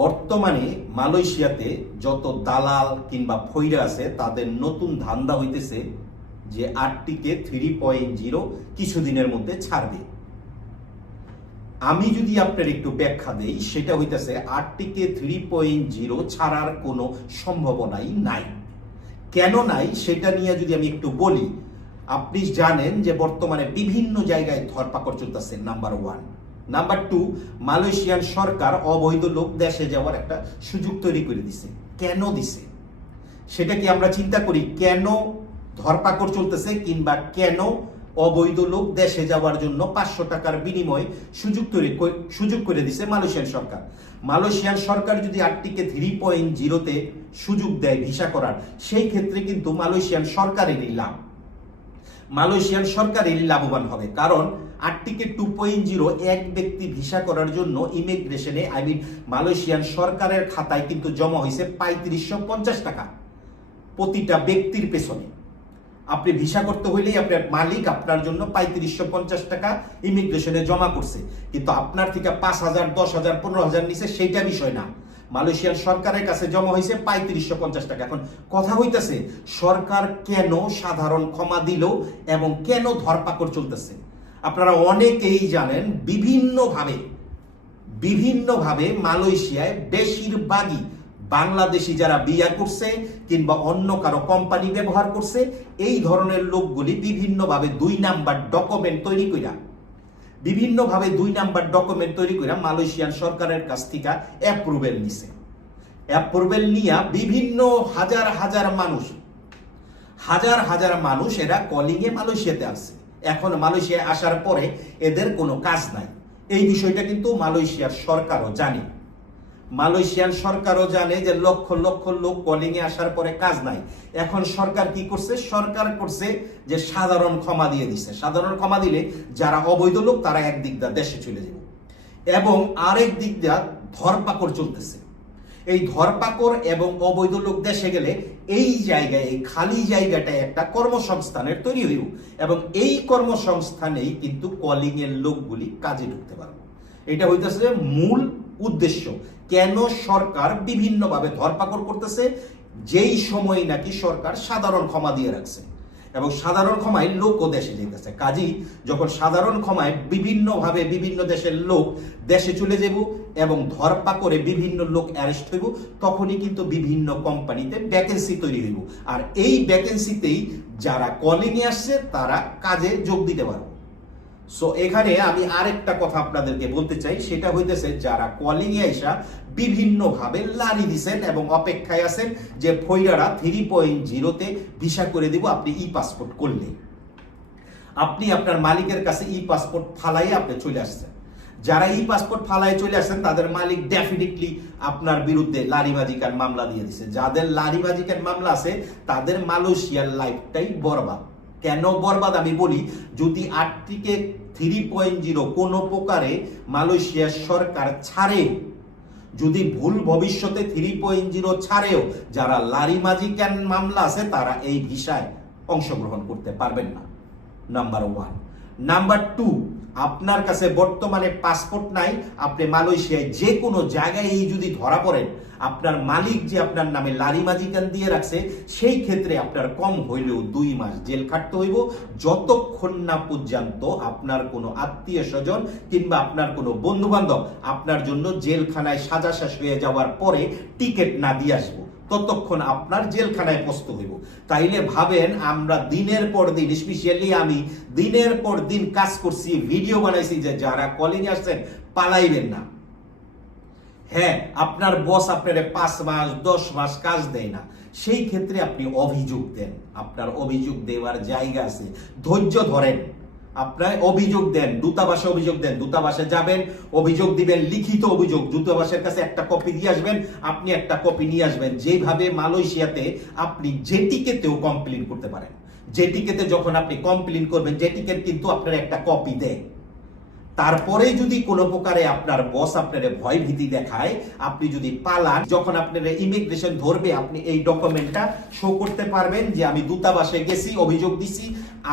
বর্তমানে মালয়েশিয়াতে যত দালাল কিংবা ফৈরা আছে, তাদের নতুন ধান্দা হইতেছে যে আটটিকে থ্রি পয়েন্ট জিরো কিছুদিনের মধ্যে ছাড়বে আমি যদি আপনার একটু ব্যাখ্যা দেই, সেটা হইতেছে আটটিকে থ্রি পয়েন্ট জিরো ছাড়ার কোনো সম্ভাবনাই নাই। কেন নাই, সেটা নিয়ে যদি আমি একটু বলি, আপনি জানেন যে বর্তমানে বিভিন্ন জায়গায় ধরপাকড় চলতেছে number one number two Malaysian সরকার অবৈধ লোক দেশে যাওয়ার একটা সুযোগ তৈরি করে দিছে। কেন দিছে? সেটা কি আমরা চিন্তা করি, কেন ধরপাকড় চলতেছে কিংবা কেন অবৈধ লোক দেশে যাওয়ার জন্য পাঁচশো টাকার বিনিময়ে সুযোগ তৈরি সুযোগ করে দিছে মালয়েশিয়ান সরকার? মালয়েশিয়ান সরকার যদি আটটিকে থ্রি পয়েন্ট জিরোতে সুযোগ দেয় ভিসা করার, সেই ক্ষেত্রে কিন্তু মালয়েশিয়ান সরকারেরই লাভ। মালয়েশিয়ান সরকার এর লাভবান হবে। কারণ আটটিকে টু পয়েন্ট জিরো এক ব্যক্তি ভিসা করার জন্য ইমিগ্রেশনে, আই মিন মালয়েশিয়ান সরকারের খাতায় কিন্তু জমা হয়েছে পঁয়ত্রিশশো পঞ্চাশ টাকা প্রতিটা ব্যক্তির পেছনে। আপনি ভিসা করতে হইলেই আপনার মালিক আপনার জন্য পঁয়ত্রিশশো পঞ্চাশ টাকা ইমিগ্রেশনে জমা করছে। কিন্তু আপনার থেকে পাঁচ হাজার, দশ হাজার, পনেরো হাজার নিচে সেইটা বিষয় না। মালয়েশিয়ান সরকারের কাছে জমা হয়েছে পঁয়ত্রিশশো পঞ্চাশ টাকা। এখন কথা হইতেছে, সরকার কেন সাধারণ ক্ষমা দিল এবং কেন ধরপাকড় চলতেছে? আপনারা অনেকেই জানেন, বিভিন্নভাবে বিভিন্নভাবে মালয়েশিয়ায় বেশিরভাগই বাংলাদেশি যারা বিয়া করছে কিংবা অন্য কারও কোম্পানি ব্যবহার করছে, এই ধরনের লোকগুলি বিভিন্নভাবে দুই নাম্বার ডকুমেন্ট তৈরি কইরা বিভিন্নভাবে দুই নাম্বার ডকুমেন্ট তৈরি করে মালয়েশিয়ান সরকারের কাছ থেকে অ্যাপ্রুভেল নিছে। অ্যাপ্রুভেল নিয়ে বিভিন্ন হাজার হাজার মানুষ, হাজার হাজার মানুষ এরা কলিংয়ে মালয়েশিয়াতে আসছে। এখন মালয়েশিয়ায় আসার পরে এদের কোনো কাজ নাই। এই বিষয়টা কিন্তু মালয়েশিয়ার সরকারও জানে। মালয়েশিয়ান সরকারও জানে যে লক্ষ লক্ষ লোক কলিং এ আসার পরে কাজ নাই। এখন সরকার কি করছে? সরকার করছে যে সাধারণ ক্ষমা দিয়ে দিছে। সাধারণ ক্ষমা দিলে যারা অবৈধ লোক, তারা একদিক দা দেশে চলে যাবে। এবং আরেক দিক দিয়া ধরপাকড় চলতেছে। এই ধরপাকড় এবং অবৈধ লোক দেশে গেলে এই জায়গায়, এই খালি জায়গাটায় একটা কর্মসংস্থানের তৈরি হইব। এবং এই কর্মসংস্থানেই কিন্তু কলিং এর লোকগুলি কাজে ঢুকতে পারবে। এটা হইতেছে মূল উদ্দেশ্য। কেন সরকার বিভিন্নভাবে ধরপাকড় করতেছে? যেই সময় নাকি সরকার সাধারণ ক্ষমা দিয়ে রাখছে এবং সাধারণ ক্ষমায় লোকও দেশে যেতেছে। কাজী যখন সাধারণ ক্ষমায় বিভিন্নভাবে বিভিন্ন দেশের লোক দেশে চলে যাব এবং ধরপা করে বিভিন্ন লোক অ্যারেস্ট হইব, তখনই কিন্তু বিভিন্ন কোম্পানিতে ভ্যাকেন্সি তৈরি হইব। আর এই ভ্যাকেন্সিতেই যারা কলিংয়ে আসছে, তারা কাজে যোগ দিতে পারবে। সো এখানে আমি আরেকটা কথা আপনাদেরকে বলতে চাই। সেটা হইতেছে যারা কলিং এ আইসা বিভিন্নভাবে লারি দিছেন এবং অপেক্ষায় আছেন যে ফৈরারা থ্রি পয়েন্ট জিরোতে ভিসা করে দিব, আপনি ই পাসপোর্ট করলে। আপনি আপনার মালিকের কাছে ই পাসপোর্ট ফালাই আপনি চলে আসছেন। যারা ই পাসপোর্ট ফালাই চলে আসছেন, তাদের মালিক ডেফিনেটলি আপনার বিরুদ্ধে লারিবাজিকার মামলা দিয়ে দিছে। যাদের লারিবাজিকার মামলা আছে, তাদের মালয়েশিয়ার লাইফটাই বরবাদ। কেন বরবাদ? আমি বলি, যদি আটটিকে থ্রি পয়েন্ট জিরো কোনো প্রকারে মালয়েশিয়ার সরকার ছাড়ে, যদি ভুল ভবিষ্যতে থ্রি পয়েন্ট জিরো ছাড়েও যারা লারি ক্যান মামলা আছে, তারা এই ভিসায় অংশগ্রহণ করতে পারবেন না। নাম্বার ওয়ান নাম্বার টু আপনার কাছে বর্তমানে পাসপোর্ট নাই, আপনি মালয়েশিয়ায় যে কোনো জায়গায় এই যদি ধরা পড়েন, আপনার মালিক যে আপনার নামে লারি মাজিকান দিয়ে রাখছে, সেই ক্ষেত্রে আপনার কম হইলেও দুই মাস জেল খাটতে হইব। যতক্ষণ না পর্যন্ত আপনার কোনো আত্মীয় স্বজন কিংবা আপনার কোনো বন্ধু বান্ধব আপনার জন্য জেলখানায় সাজা শেষ হয়ে যাওয়ার পরে টিকিট না দিয়ে আসব। ততক্ষণ আপনার জেলখানায় পস্ত হইব। তাইলে ভাবেন, আমরা দিনের পর দিন স্পেশালি আমি, দিনের পর দিন কাজ করছি ভিডিও বানাইছি যে যারা কলিং আসছেন, পালাইবেন না। হ্যাঁ আপনার বস আপনার পাঁচ মাস, দশ মাস কাজ দেয় না। সেই ক্ষেত্রে আপনি অভিযোগ দেন। আপনার অভিযোগ দেওয়ার জায়গা আছে। ধৈর্য ধরেন। আপনার অভিযোগ দেন, দূতাবাসে অভিযোগ দেন, দূতাবাসে যাবেন, অভিযোগ দিবেন, লিখিত অভিযোগ, দূতাবাসের কাছে একটা কপি দিয়ে আসবেন, আপনি একটা কপি নিয়ে আসবেন। যেভাবে মালয়েশিয়াতে আপনি জেটিকেতেও কমপ্লেন করতে পারেন জেটিকেতে যখন আপনি কমপ্লেন করবেন জেটিকেট কিন্তু আপনার একটা কপি দেয় তারপরে যদি কোনো প্রকারে আপনার বস আপনার ভয় ভীতি দেখায়, আপনি যদি পালান, যখন আপনার ইমিগ্রেশন ধরবে, আপনি এই ডকুমেন্টটা শো করতে পারবেন যে আমি দূতাবাসে গেছি, অভিযোগ দিছি,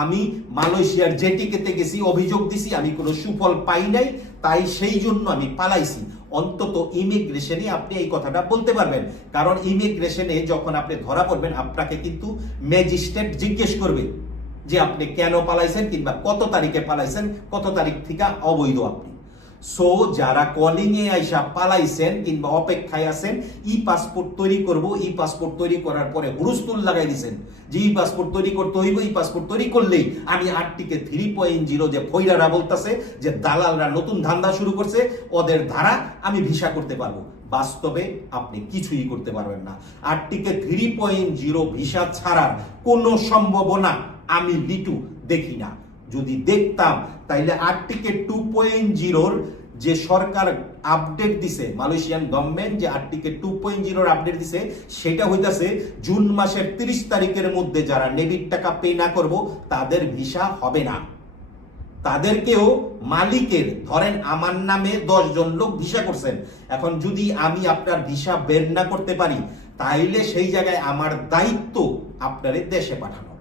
আমি মালয়েশিয়ার জেটিকেতে গেছি, অভিযোগ দিছি, আমি কোনো সুফল পাই নাই, তাই সেই জন্য আমি পালাইছি। অন্তত ইমিগ্রেশনে আপনি এই কথাটা বলতে পারবেন। কারণ ইমিগ্রেশনে যখন আপনি ধরা পড়বেন, আপনাকে কিন্তু ম্যাজিস্ট্রেট জিজ্ঞেস করবে। যে আপনি কেন পালাইছেন কিংবা কত তারিখে পালাইছেন, কত তারিখ থেকে অবৈধ আপনি। সো যারা কলিং এ আইসা পালাইছেন কিংবা অপেক্ষায় আছেন, ই পাসপোর্ট তৈরি করব, ই পাসপোর্ট তৈরি করার পরে হুরুস্তুল লাগাই দিছেন। যে ই পাসপোর্ট তৈরি করতে হইব, ই পাসপোর্ট তৈরি করলেই আমি আটটিকে থ্রি পয়েন্ট জিরো যে ফৈরারা বলতেছে, যে দালালরা নতুন ধান্দা শুরু করছে, ওদের ধারা আমি ভিসা করতে পারব। বাস্তবে আপনি কিছুই করতে পারবেন না। আটটিকে থ্রি পয়েন্ট জিরো ভিসা ছাড়ার কোনো সম্ভাবনা আমি লিটু দেখি না। যদি দেখতাম, তাইলে আর্টিকে টু পয়েন্ট জিরোর যে সরকার আপডেট দিছে মালয়েশিয়ান গভর্নমেন্ট যে আর্টিকে টু পয়েন্ট জিরোর আপডেট দিছে, সেটা হইতাছে জুন মাসের তিরিশ তারিখের মধ্যে যারা নেভির টাকা পে না করব, তাদের ভিসা হবে না। তাদেরকেও মালিকের, ধরেন আমার নামে জন লোক ভিসা করছেন, এখন যদি আমি আপনার ভিসা বের না করতে পারি, তাইলে সেই জায়গায় আমার দায়িত্ব আপনার দেশে পাঠানো।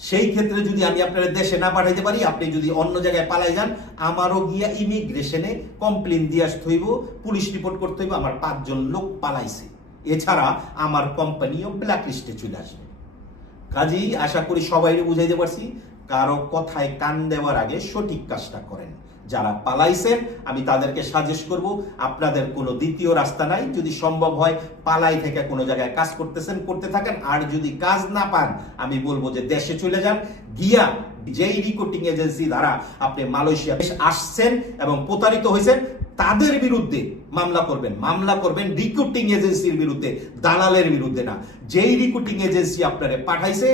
সেই ক্ষেত্রে যদি আমি আপনার দেশে না পাঠাইতে পারি, আপনি যদি অন্য জায়গায় পালাই যান, আমারও গিয়া ইমিগ্রেশনে কমপ্লেন দিয়ে আসতে হইব পুলিশ রিপোর্ট করতে হইব, আমার পাঁচজন লোক পালাইছে। এছাড়া আমার কোম্পানিও ব্ল্যাক লিস্টে চলে আসবে। কাজেই আশা করি সবাই বুঝাইতে পারছি, কারও কথায় কান দেওয়ার আগে সঠিক কাজটা করেন। যারা পালাইছেন, আমি তাদেরকে সাজেস্ট করব, আপনাদের কোনো দ্বিতীয় রাস্তা নাই। যদি সম্ভব হয়, পালাই থেকে কোনো জায়গায় কাজ করতেছেন, করতে থাকেন। আর যদি কাজ না পান, আমি বলব যে দেশে চলে যান। গিয়া যেই রিক্রুটিং এজেন্সি দ্বারা আপনি মালয়েশিয়া আসছেন এবং প্রতারিত হয়েছেন, তাদের বিরুদ্ধে মামলা করবেন। মামলা করবেন রিক্রুটিং এজেন্সির বিরুদ্ধে, দালালের বিরুদ্ধে না। যেই রিক্রুটিং এজেন্সি আপনারে পাঠাইছে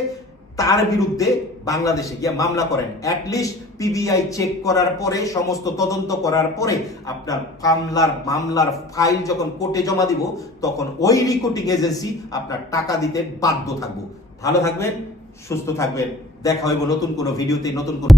তার বিরুদ্ধে বাংলাদেশে গিয়ে মামলা করেন। অ্যাটলিস্ট পিবিআই চেক করার পরে, সমস্ত তদন্ত করার পরে আপনার মামলার মামলার ফাইল যখন কোর্টে জমা দিব, তখন ওই রিক্রুটিং এজেন্সি আপনার টাকা দিতে বাধ্য থাকব। ভালো থাকবেন, সুস্থ থাকবেন। দেখা হইব নতুন কোনো ভিডিওতে নতুন কোনো